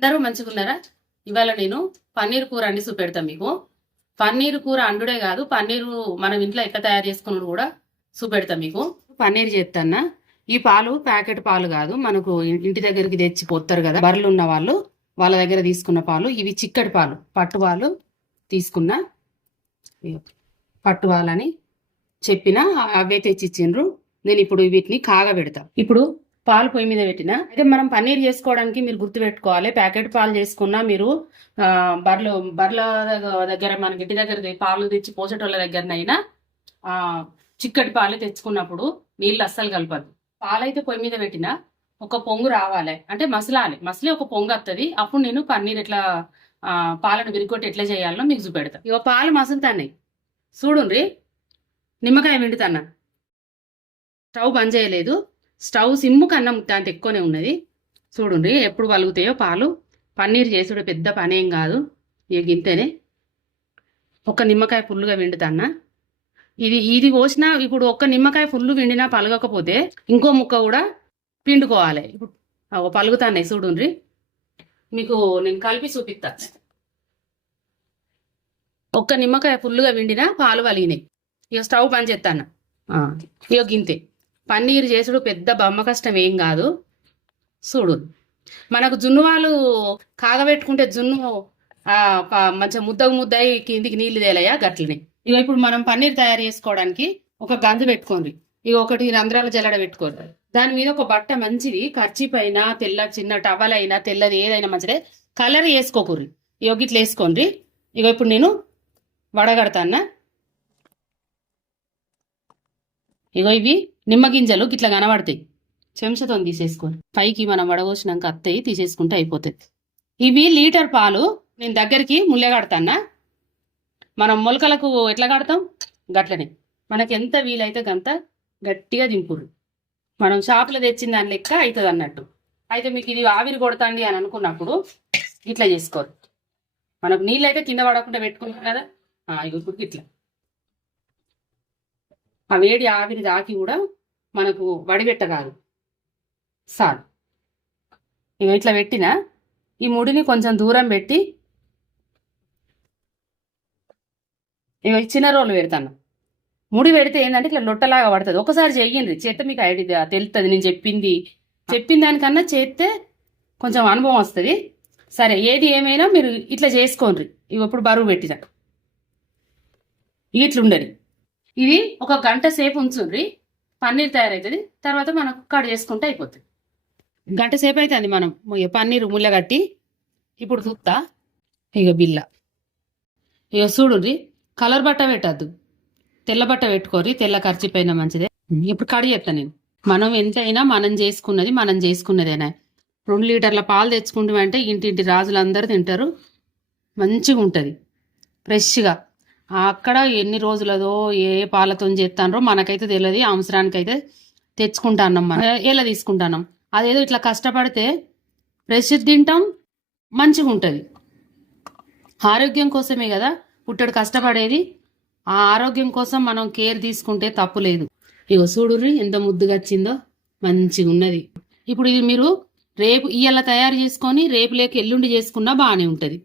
అందరూ మంచిగున్నారా ఇవాళ నేను పన్నీర్ కూర అండి చూపెడతా మీకు. పన్నీర్ కూర అండుడే కాదు పన్నీరు మనం ఇంట్లో ఎట్లా తయారు చేసుకున్నాడు కూడా చూపెడతా మీకు. పన్నీర్ చేస్తానా ఈ పాలు ప్యాకెట్ పాలు కాదు మనకు ఇంటి దగ్గరికి తెచ్చి పోతారు కదా బర్రెలు ఉన్న వాళ్ళు వాళ్ళ దగ్గర తీసుకున్న పాలు ఇవి చిక్కటి పాలు పట్టు పాలు తీసుకున్నా పట్టు పాలని చెప్పిన అవే తెచ్చి ఇచ్చిండ్రు నేను ఇప్పుడు వీటిని కాగబెడతా. ఇప్పుడు పాలు పొయ్యి మీద పెట్టిన. అయితే మనం పన్నీర్ చేసుకోవడానికి మీరు గుర్తు పెట్టుకోవాలి. ప్యాకెట్ పాలు చేసుకున్నా మీరు బర్రెలు బర్రెల దగ్గర మన ఇంటి దగ్గర పాలు తెచ్చి పోసేటోళ్ళ దగ్గరనైనా చిక్కటి పాలు తెచ్చుకున్నప్పుడు నీళ్ళు అస్సలు కలపద్దు. పాలైతే పొయ్యి మీద పెట్టిన ఒక పొంగు రావాలి. అంటే మసలాలి. మసలి ఒక పొంగు వస్తుంది అప్పుడు నేను పన్నీర్ ఎట్లా పాలను విరిగొట్టి ఎట్లా చేయాలో మీకు చూపెడతా. ఇక పాలు మసులుతాయి చూడుండ్రి. నిమ్మకాయ పిండుతాన్నా. స్టవ్ బంద్ చేయలేదు. స్టవ్ సిమ్ము కన్నా దాంతో ఎక్కువనే ఉన్నది. చూడండి ఎప్పుడు వలుగుతాయో పాలు. పన్నీర్ చేసుడు పెద్ద పనేం కాదు. ఇక గింతేనే. ఒక నిమ్మకాయ ఫుల్గా విండుతాన్నా ఇది ఇది పోసినా ఇప్పుడు ఒక్క నిమ్మకాయ ఫుల్ విండినా పలగకపోతే ఇంకో ముక్క కూడా పిండుకోవాలి. ఇప్పుడు పలుగుతానే పలుగుతాన్నాయి చూడుండ్రి. మీకు నేను కలిపి చూపిస్తా ఒక్క నిమ్మకాయ ఫుల్గా విండినా పాలు వలిగినాయి. ఇక స్టవ్ పని చేస్తాను ఇక గింతే. పన్నీర్ చేసుడు పెద్ద బొమ్మ కష్టం ఏం కాదు. చూడు మనకు జున్ను వాళ్ళు కాగబెట్టుకుంటే జున్ను మంచిగా ముద్దకు ముద్దయి కిందికి నీళ్ళు తేలయా గట్లనే. ఇక ఇప్పుడు మనం పన్నీర్ తయారు చేసుకోవడానికి ఒక గంజు పెట్టుకోండి ఇక ఒకటి రంధ్రాల జల్లడ పెట్టుకోండి దాని మీద ఒక బట్ట మంచిది ఖర్చీ అయినా తెల్ల చిన్న టవల్ అయినా తెల్లది ఏదైనా మంచిదే. కలర్ వేసుకోకూరి ఇక ఇట్లా వేసుకోండి ఇక ఇప్పుడు నేను వడగడతానా ఇగో ఇవి నిమ్మ గింజలు గిట్లా కనబడతాయి. చెంచతో తీసేసుకోండి పైకి మనం వడగోసినాక అత్తయి తీసేసుకుంటే అయిపోతుంది ఇవి లీటర్ పాలు నేను దగ్గరికి ముల్లె కడతానా మనం మొలకలకు ఎట్లా కడతాం? గట్లనే. మనకి ఎంత వీలైతే అంత గట్టిగా దింపురు. మనం షాపులో తెచ్చిన దాని లెక్క అవుతుంది అన్నట్టు. అయితే మీకు ఇది ఆవిరి కొడతాండి అని అనుకున్నప్పుడు ఇట్లా చేసుకోరు. మనకు నీళ్ళు అయితే కింద పడకుండా పెట్టుకుంటాం కదా? ఇగో ఇప్పుడు ఇట్లా. ఆ వేడి ఆవిరి దాకి కూడా మనకు వడిపెట్టరాదు సాల్. ఇక ఇట్లా పెట్టిన ఈ ముడిని కొంచెం దూరం పెట్టి ఇక చిన్న రోలు పెడతాను. ముడి పెడితే ఏంటంటే ఇట్లా లొట్టలాగా పడుతుంది. ఒకసారి చెయ్యండి. చేస్తే మీకు ఐడియా తెలుస్తుంది నేను చెప్పింది. చెప్పిన దానికన్నా చేస్తే కొంచెం అనుభవం వస్తుంది. సరే ఏది ఏమైనా మీరు ఇట్లా చేసుకోండి. ఇవి ఇప్పుడు బరువు పెట్టిన. ఇట్లుండరు ఇది ఒక గంట సేపు ఉంచుండ్రి పన్నీర్ తయారవుతుంది తర్వాత మనం కట్ చేసుకుంటే అయిపోతుంది. గంట సేపు అవుతుంది మనం ఇక పన్నీర్ ముల్లగట్టి ఇప్పుడు చూస్తా ఇక బిల్ల ఇక చూడుర్రి కలర్ బట్ట పెట్టద్దు. తెల్ల బట్ట పెట్టుకోరి తెల్ల ఖర్చు మంచిదే. ఇప్పుడు కడి చెప్తా నేను. మనం ఎంతైనా మనం చేసుకున్నది మనం చేసుకున్నదేనా. రెండు లీటర్ల పాలు తెచ్చుకుంటామంటే ఇంటింటి రాజులందరూ తింటారు మంచిగా ఉంటుంది ఫ్రెష్గా. అక్కడ ఎన్ని రోజులదో ఏ పాలతో చేస్తానో మనకైతే తెలియదు అవసరానికైతే తెచ్చుకుంటాన్నాం మనం. ఎలా తీసుకుంటాన్నాం? అదేదో ఇట్లా కష్టపడితే ఫ్రెష్ తింటాం మంచిగా ఉంటుంది ఆరోగ్యం కోసమే కదా పుట్టడు కష్టపడేది. ఆ ఆరోగ్యం కోసం మనం కేర్ తీసుకుంటే తప్పు లేదు. ఇగో చూడుర్రి ఎంత ముద్దుగా వచ్చిందో మంచిగా ఉన్నది ఇప్పుడు ఇది మీరు రేపు ఇయ్యాల తయారు చేసుకొని రేపు లేక ఎల్లుండి చేసుకున్నా బాగానే ఉంటుంది.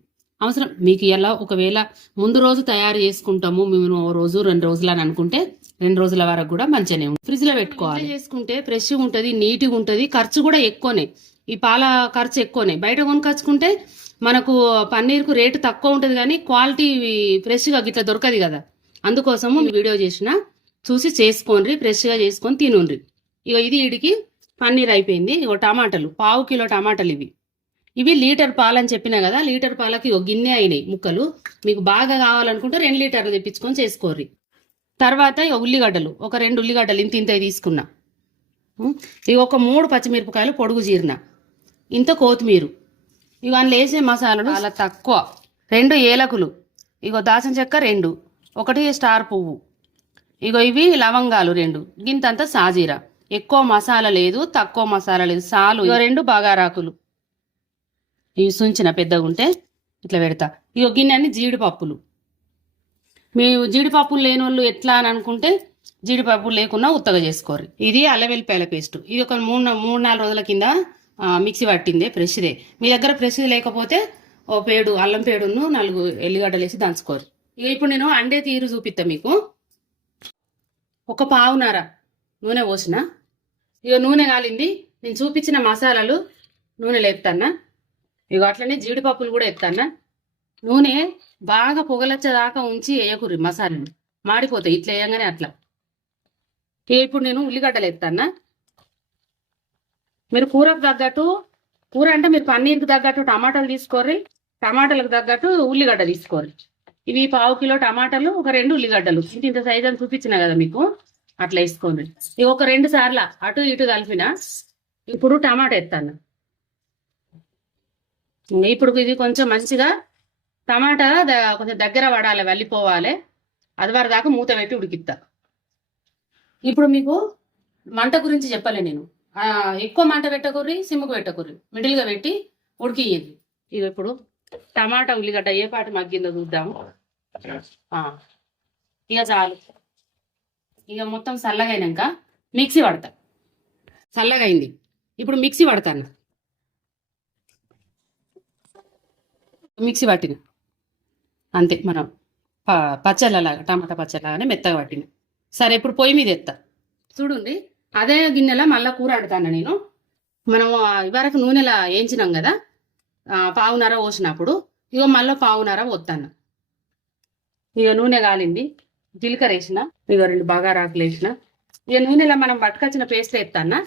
అవసరం. మీకు ఇలా ఒకవేళ ముందు రోజు తయారు చేసుకుంటాము మేము ఓ రోజు రెండు రోజులు అని అనుకుంటే రెండు రోజుల వరకు కూడా మంచిగానే ఉంటుంది. ఫ్రిడ్జ్లో పెట్టుకోవాలి. చేసుకుంటే ఫ్రెష్ ఉంటుంది నీట్గా ఉంటుంది ఖర్చు కూడా ఎక్కువనే. ఈ పాల ఖర్చు ఎక్కువనే. బయట కొనుకొచ్చుకుంటే మనకు పన్నీర్కు రేటు తక్కువ ఉంటుంది కానీ క్వాలిటీ ఫ్రెష్గా గిట్లా దొరకదు కదా. అందుకోసము వీడియో చేసిన. చూసి చేసుకోండి ఫ్రెష్గా చేసుకొని తినుండ్రి ఇక ఇది వీడికి పన్నీర్ అయిపోయింది. ఇగో టమాటాలు పావు కిలో టమాటాలు ఇవి. ఇవి లీటర్ పాలు అని చెప్పినా కదా లీటర్ పాలకి ఒక గిన్నె అయినాయి ముక్కలు. మీకు బాగా కావాలనుకుంటే రెండు లీటర్లు తెప్పించుకొని చేసుకోర్రి. తర్వాత ఉల్లిగడ్డలు ఒక రెండు ఉల్లిగడ్డలు ఇంత ఇంత తీసుకున్నా. ఇవి ఒక మూడు పచ్చిమిరపకాయలు పొడుగు జీరిన ఇంత కొత్తిమీర. ఇక అందులో వేసే మసాలాలు చాలా తక్కువ. రెండు ఏలకులు. ఇగో దాచిన చెక్క రెండు. ఒకటి స్టార్ పువ్వు. ఇగో ఇవి లవంగాలు రెండు. గింతంత సాజీరా. ఎక్కువ మసాలా లేదు తక్కువ మసాలా లేదు. సాలు. ఇగో రెండు బగారాకులు. ఇవి సుంచిన పెద్దగా ఉంటే ఇట్లా పెడతా. ఇక గిన్నె జీడిపప్పులు. మీ జీడిపప్పులు లేని వాళ్ళు ఎట్లా అని అనుకుంటే జీడిపప్పులు లేకున్నా ఉత్తగా చేసుకోరు ఇది అల్లవెల్లిపాయల పేస్ట్. ఇది ఒక మూడు మూడు నాలుగు రోజుల కింద మిక్సీ పట్టిందే ఫ్రెష్దే. మీ దగ్గర ఫ్రెష్ది లేకపోతే ఓ పేడు అల్లం పేడును నాలుగు ఎల్లిగడ్డలు వేసి దంచుకోరు ఇక ఇప్పుడు నేను అండే తీరు చూపిస్తా మీకు. ఒక పావునార నూనె పోసిన. ఇక నూనె కాలింది. నేను చూపించిన మసాలాలు నూనె లేపుతాన్నా. ఇక అట్లనే జీడిపప్పులు కూడా ఎత్తానా నూనె బాగా పొగలొచ్చేదాకా ఉంచి వేయకుర్రి మసాలాలు. మాడిపోతాయి ఇట్లా వేయంగానే అట్లా. ఇక ఇప్పుడు నేను ఉల్లిగడ్డలు ఎత్తానా మీరు కూరకు తగ్గట్టు కూర అంటే మీరు పన్నీర్కి తగ్గట్టు టమాటాలు తీసుకోర్రి టమాటాలకు తగ్గట్టు ఉల్లిగడ్డ తీసుకోర్రి. ఇవి పావు కిలో టమాటాలు ఒక రెండు ఉల్లిగడ్డలు. ఇంత ఇంత సైజ్ అని చూపించిన కదా మీకు? అట్లా వేసుకోండి. ఇవి ఒక రెండు సార్లు అటు ఇటు కలిపిన ఇప్పుడు టమాటా ఎత్తాను ఇప్పుడు ఇది కొంచెం మంచిగా టమాటా ద- కొంచెం దగ్గర పడాలి వెళ్ళిపోవాలి అది వారి దాకా మూత పెట్టి ఉడికిస్తా. ఇప్పుడు మీకు మంట గురించి చెప్పలే నేను. ఎక్కువ మంట పెట్టకూర్రి సిమ్ముకు పెట్టకూర్రి. మిడిల్గా పెట్టి ఉడికియ్యండి ఇక ఇప్పుడు టమాటా ఉల్లిగడ్డ ఏ పాటి మగ్గిందో చూద్దాము. ఇక చాలు. ఇక మొత్తం చల్లగైనాక మిక్సీ పడతా. చల్లగైంది. ఇప్పుడు మిక్సీ పడతాను. మిక్సీ పట్టిన అంతే మనం పచ్చళ్ళలాగా టమాటా పచ్చళ్ళలాగానే మెత్తగా పట్టిన సరే ఇప్పుడు పొయ్యి మీద ఎత్తా. చూడండి అదే గిన్నెలో మళ్ళీ కూర అడతాను నేను? మనం ఇవరకు నూనెలా వేయించినాం కదా పావునర పోసినప్పుడు ఇగో మళ్ళీ పావునర పోతాను ఇక నూనె కాలింది జీలకర్ర వేసిన ఇక రెండు బగారాకులు వేసిన. ఇక నూనెలో మనం పట్టుకొచ్చిన పేస్ట్ ఎత్తానా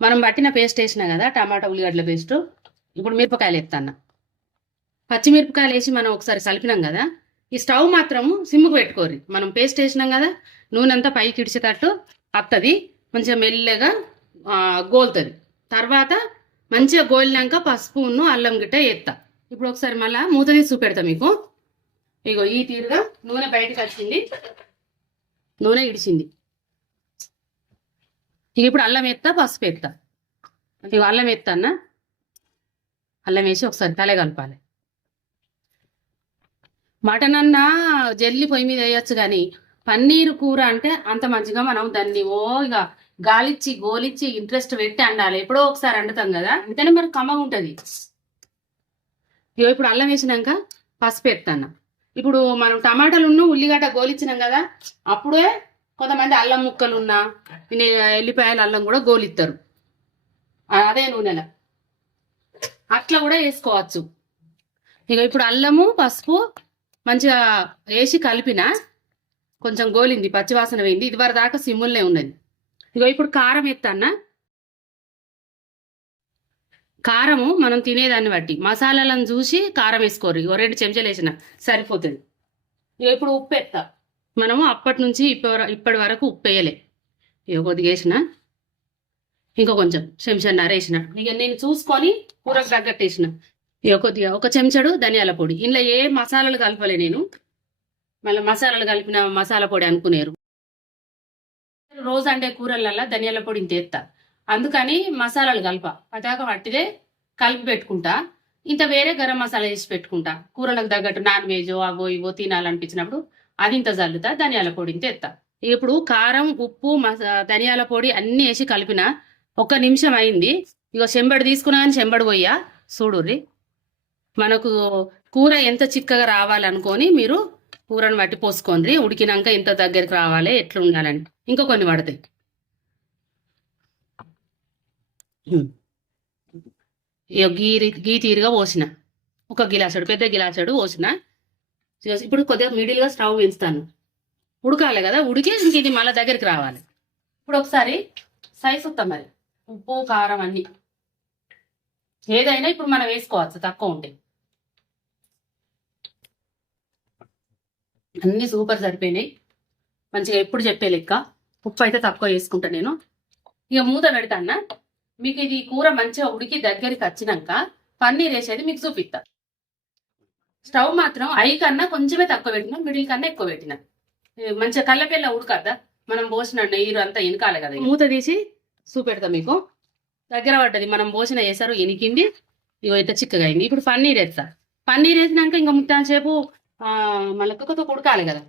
మనం పట్టిన పేస్ట్ వేసిన కదా టమాటా ఉల్లిగడ్డల పేస్ట్ ఇప్పుడు మిరపకాయలు ఎత్తాను పచ్చిమిరపకాయలు వేసి మనం ఒకసారి కలిపినాం కదా ఈ స్టవ్ మాత్రము సిమ్కు పెట్టుకోరు మనం పేస్ట్ వేసినాం కదా నూనె అంతా పైకి ఇడిచేటట్టు వస్తుంది మంచిగా మెల్లగా గోలుతుంది. తర్వాత మంచిగా గోలినాక పసుపును అల్లం గిట్ట ఎత్తా. ఇప్పుడు ఒకసారి మళ్ళీ మూత తీసి చూపెడతా మీకు. ఇగో ఈ తీరుగా నూనె బయటకు వచ్చింది. నూనె ఇడిచింది. ఇక ఇప్పుడు అల్లం ఎత్తా పసుపు ఎత్తా ఇక అల్లం ఎత్తానా అల్లం వేసి ఒకసారి తల కలపాలి. మటన్ అన్నా జల్లి పొయ్యి మీద వేయొచ్చు కానీ పన్నీరు కూర అంటే అంత మంచిగా మనం దాన్ని ఓ ఇక గాలిచ్చి గోలిచ్చి ఇంట్రెస్ట్ పెట్టి అండాలి. ఎప్పుడో ఒకసారి అండుతాం కదా అంతేనే మరి కమ్మగా ఉంటుంది. ఇగో ఇప్పుడు అల్లం వేసినాక పసుపు ఎత్తాను ఇప్పుడు మనం టమాటాలు ఉల్లిగడ్డ గోలిచ్చినాం కదా అప్పుడే కొంతమంది అల్లం ముక్కలు ఉన్నా ఎల్లిపాయలు అల్లం కూడా గోలిస్తారు అదే నూనెల. అట్లా కూడా వేసుకోవచ్చు. ఇక ఇప్పుడు అల్లము పసుపు మంచిగా వేసి కలిపిన కొంచెం గోలింది పచ్చివాసన పోయింది. ఇది దాకా సిమ్ముల్నే ఉన్నది. ఇగో ఇప్పుడు కారం ఎత్తన్నా. కారము మనం తినేదాన్ని బట్టి మసాలాలను చూసి కారం వేసుకోరు. ఇగో రెండు చెంచాలు వేసిన సరిపోతుంది. ఇక ఇప్పుడు ఉప్పు ఎత్తా. మనము అప్పటి నుంచి ఇప్పటి ఇప్పటి వరకు ఉప్పు వేయలే ఇగో కొద్దిగా వేసిన. ఇంకో కొంచెం చెంచాన్నర వేసిన. ఇక నేను చూసుకొని కూరకు తగ్గట్టు వేసిన. ఇక కొద్దిగా ఒక చెంచాడు ధనియాల పొడి. ఇందులో ఏ మసాలాలు కలపలే నేను. మళ్ళీ మసాలాలు కలిపిన మసాలా పొడి అనుకునేరు. రోజు అంటే కూరలల్లా ధనియాల పొడి ఇంత ఎత్తా అందుకని మసాలాలు కలప. పదాక పట్టిదే కలిపి పెట్టుకుంటా. ఇంత వేరే గరం మసాలా వేసి పెట్టుకుంటా. కూరలకు తగ్గట్టు నాన్ వెజ్ అవో ఇవో తినాలనిపించినప్పుడు అది ఇంత చల్లుతా ధనియాల పొడి ఇంత ఎత్తా. ఇప్పుడు కారం ఉప్పు ధనియాల పొడి అన్ని వేసి కలిపిన ఒక్క నిమిషం అయింది. ఇక చెంబడి తీసుకున్నా కానీ చెంబడి పోయా చూడుర్రి. మనకు కూర ఎంత చిక్కగా రావాలనుకొని మీరు కూరను బట్టి పోసుకోండి. ఉడికినాక ఇంత దగ్గరికి రావాలి. ఎట్లా ఉండాలని. ఇంకా కొన్ని పడతాయి. ఇక గీ గీ తీరుగా పోసిన. ఒక గిలాసుడు పెద్ద గిలాసుడు పోసిన. ఇక ఇప్పుడు కొద్దిగా మిడిల్గా స్టవ్ పెంచుతాను ఉడకాలి కదా ఉడికి ఇంక ఇది మళ్ళీ దగ్గరికి రావాలి. ఇప్పుడు ఒకసారి సైజ్ వస్తాం మరి. ఉప్పు కారం అన్ని. ఏదైనా ఇప్పుడు మనం వేసుకోవచ్చు తక్కువ ఉంటే. అన్ని సూపర్ సరిపోయినాయి. మంచిగా ఎప్పుడు చెప్పే లెక్క. ఉప్పు అయితే తక్కువ వేసుకుంటా నేను. ఇక మూత పెడతాన్నా మీకు ఇది కూర మంచిగా ఉడికి దగ్గరికి వచ్చినాక పన్నీర్ వేసేది మీకు చూపిస్తాను స్టవ్ మాత్రం ఐ కన్నా కొంచెమే తక్కువ పెట్టినా మిడిల్ కన్నా ఎక్కువ పెట్టిన. మంచిగా కళ్ళపిల్ల ఉడకద్దా? మనం పోసిన నీరు అంతా ఇనకాలి కదా మూత తీసి చూపెడతా మీకు. దగ్గర పడ్డది మనం పోసిన వేసారు ఎనికింది ఇగో ఇంత చిక్కగా అయింది. ఇప్పుడు పన్నీర్ వేస్తా పన్నీర్ వేసినాక ఇంకా ముట్టాన్ సేపు మళ్ళీ కుక్కతో ఉడకాలి కదా.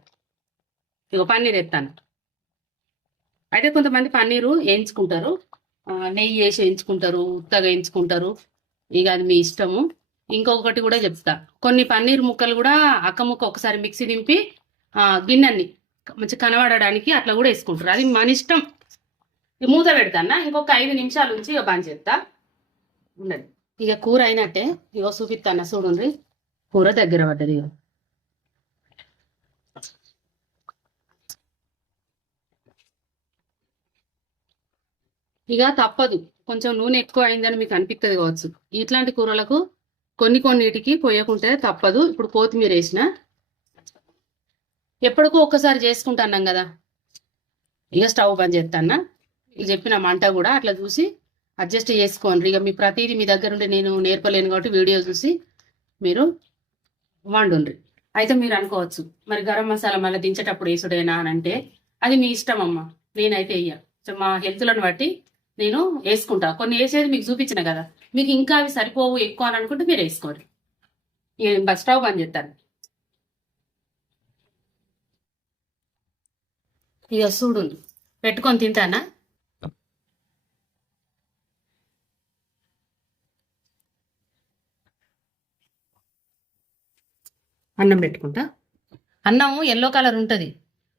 ఇగో పన్నీర్ వేస్తాను అయితే కొంతమంది పన్నీరు వేయించుకుంటారు నెయ్యి వేసి వేయించుకుంటారు ఉత్తగా వేయించుకుంటారు ఇక అది మీ ఇష్టము. ఇంకొకటి కూడా చెప్తా. కొన్ని పన్నీర్ ముక్కలు కూడా అక్క ముక్క ఒకసారి మిక్సీ దింపి ఆ, గిన్నెని మంచి కనబడడానికి అట్లా కూడా వేసుకుంటారు. అది మన ఇష్టం. ఈ మూత పెడతానా ఇంకొక ఐదు నిమిషాల నుంచి ఇక బంద్ చేస్తా. ఉండదు ఇక కూర అయినట్టే. ఇగో చూపిస్తాను చూడండి. కూర దగ్గర పడ్డది ఇగో. ఇక తప్పదు. కొంచెం నూనె ఎక్కువ అయిందని మీకు అనిపిస్తుంది కావచ్చు. ఇట్లాంటి కూరలకు కొన్ని కొన్నిటికి పోయకుంటే తప్పదు. ఇప్పుడు కొత్తిమీర వేసిన. ఎప్పటికో ఒక్కసారి చేసుకుంటున్నాం కదా. ఇక స్టవ్ బంద్ చేస్తానా ఇక చెప్పిన మంట కూడా అట్లా చూసి అడ్జస్ట్ చేసుకోండి. ఇక మీ ప్రతిదీ మీ దగ్గర ఉండి నేను నేర్పలేను కాబట్టి వీడియో చూసి మీరు వండుండ్రి. అయితే మీరు అనుకోవచ్చు మరి గరం మసాలా మళ్ళీ దించేటప్పుడు వేసుడేనా అని అంటే అది మీ ఇష్టం అమ్మ. నేనైతే వేయ సో మా హెల్త్లను బట్టి నేను వేసుకుంటా. కొన్ని వేసేది మీకు చూపించిన కదా. మీకు ఇంకా అవి సరిపోవు ఎక్కువ అని అనుకుంటే మీరు వేసుకోండి. బస్ స్టవ్ బంద్ చేస్తాను ఇక చూడు పెట్టుకొని తింటానా? అన్నం పెట్టుకుంటా. అన్నం ఎల్లో కలర్ ఉంటుంది.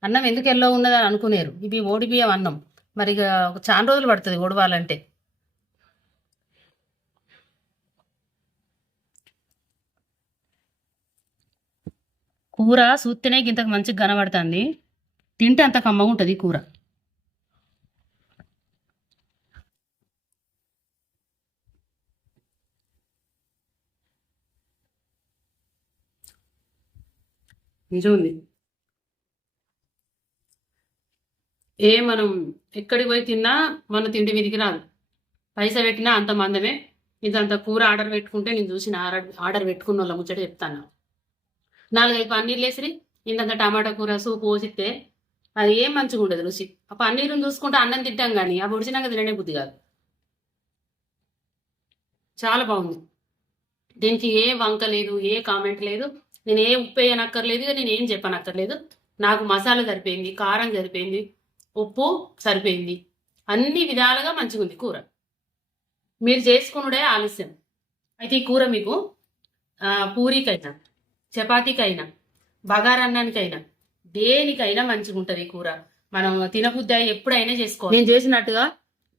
అన్నం ఎందుకు ఎల్లో ఉన్నదని అనుకునేరు. ఇవి ఓడి బియ్యం అన్నం. మరి ఇక ఒక చాలా రోజులు పడుతుంది ఓడవాలంటే. కూర చూస్తేనే ఇంతకు మంచిగా కనబడుతుంది తింటే అంత కమ్మగా ఉంటుంది కూర. నిజం ఉంది. ఏ మనం ఎక్కడికి పోయి తిన్నా మన తిండి మీదికి రాదు. పైసా పెట్టినా అంత మందమే. ఇదంత కూర ఆర్డర్ పెట్టుకుంటే నేను చూసిన ఆర్డర్ ఆర్డర్ పెట్టుకున్న వాళ్ళ ముచ్చట చెప్తాను. నాలుగైదు పన్నీర్లు వేసిరి. ఇంతంత టమాటా కూర సూప్ పోసిస్తే అది ఏం మంచిగా ఉండదు రుచి. ఆ పన్నీరుని చూసుకుంటే అన్నం తింటాం కానీ ఆ పొడిచినాక తిననే బుద్ధి కాదు. చాలా బాగుంది. దీనికి ఏ వంక లేదు ఏ కామెంట్ లేదు. నేను ఏ ఉప్పు వేయనక్కర్లేదు నేను ఏం చెప్పనక్కర్లేదు. నాకు మసాలా సరిపోయింది కారం సరిపోయింది. ఉప్పు సరిపోయింది. అన్ని విధాలుగా మంచిగా ఉంది కూర. మీరు చేసుకునుడే ఆలస్యం. అయితే ఈ కూర మీకు ఆ, పూరీకైనా చపాతీకైనా బగారన్నానికైనా దేనికైనా మంచిగా ఉంటుంది ఈ కూర. మనం తినబుద్ధి ఎప్పుడైనా చేసుకోవాలి. నేను చేసినట్టుగా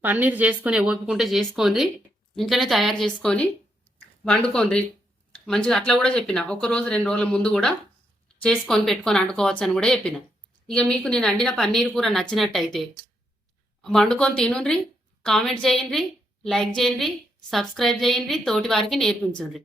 పన్నీర్ చేసుకునే ఓపుకుంటే చేసుకోండి. ఇంట్లోనే తయారు చేసుకొని వండుకోండి. మంచిగా అట్లా కూడా చెప్పిన. ఒక రోజు రెండు రోజుల ముందు కూడా చేసుకొని పెట్టుకొని వండుకోవచ్చు అని కూడా చెప్పిన. ఇక మీకు నేను వండిన పన్నీర్ కూర నచ్చినట్టయితే వండుకొని తినుండ్రి కామెంట్ చేయండి లైక్ చేయండి సబ్స్క్రైబ్ చేయండి తోటి వారికి నేర్పించండి.